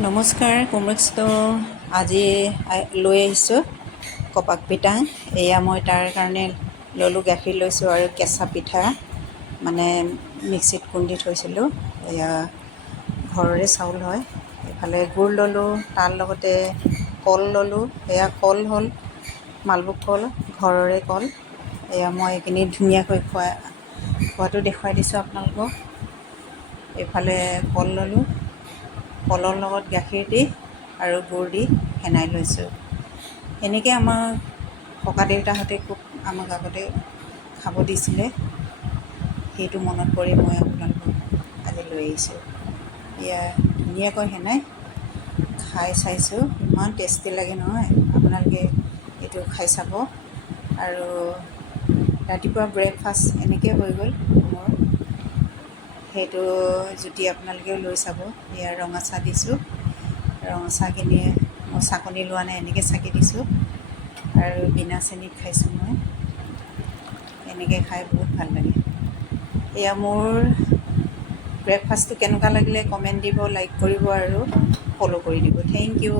নমস্কাৰ কোমলকৃষ্ণ আজি লৈ আহিছোঁ কপাক পিঠা। এয়া মই তাৰ কাৰণে ল'লোঁ গাখীৰ লৈছোঁ আৰু কেঁচা পিঠা। মানে মিক্সিত খুন্দি থৈছিলোঁ। এয়া ঘৰৰে চাউল হয়। এইফালে গুৰ ল'লোঁ তাৰ লগতে কল ল'লোঁ। এয়া কল হ'ল মালভোগ কল ঘৰৰে কল। এয়া মই এইখিনি ধুনীয়াকৈ খোৱা খোৱাটো দেখুৱাই দিছোঁ আপোনালোকক। এইফালে কল ল'লোঁ। কলৰ লগত গাখীৰ দি আৰু গুৰ দি সানি লৈছোঁ। এনেকৈ আমাক ককা দেউতাহঁতে খুব আমাক আগতে খাব দিছিলে। সেইটো মনত পৰি মই আপোনালোকক আজি লৈ আহিছোঁ। এয়া ধুনীয়াকৈ সানি খাই চাইছোঁ। ইমান টেষ্টি লাগে নহয়। আপোনালোকে এইটো খাই চাব। আৰু ৰাতিপুৱা ব্ৰেকফাষ্ট এনেকৈ হৈ গ'ল। সেইটো জুতি আপোনালোকেও লৈ চাব এয়া ৰঙা চাহ দিছোঁ। ৰঙা চাহখিনি মই চাকনি লোৱা নাই এনেকৈ চাকি দিছোঁ। আৰু বিনা চেনিত খাইছোঁ মই। এনেকৈ খাই বহুত ভাল লাগে। এয়া মোৰ ব্ৰেকফাষ্টটো কেনেকুৱা লাগিলে কমেণ্ট দিব লাইক কৰিব আৰু ফ'ল' কৰি দিব। Thank U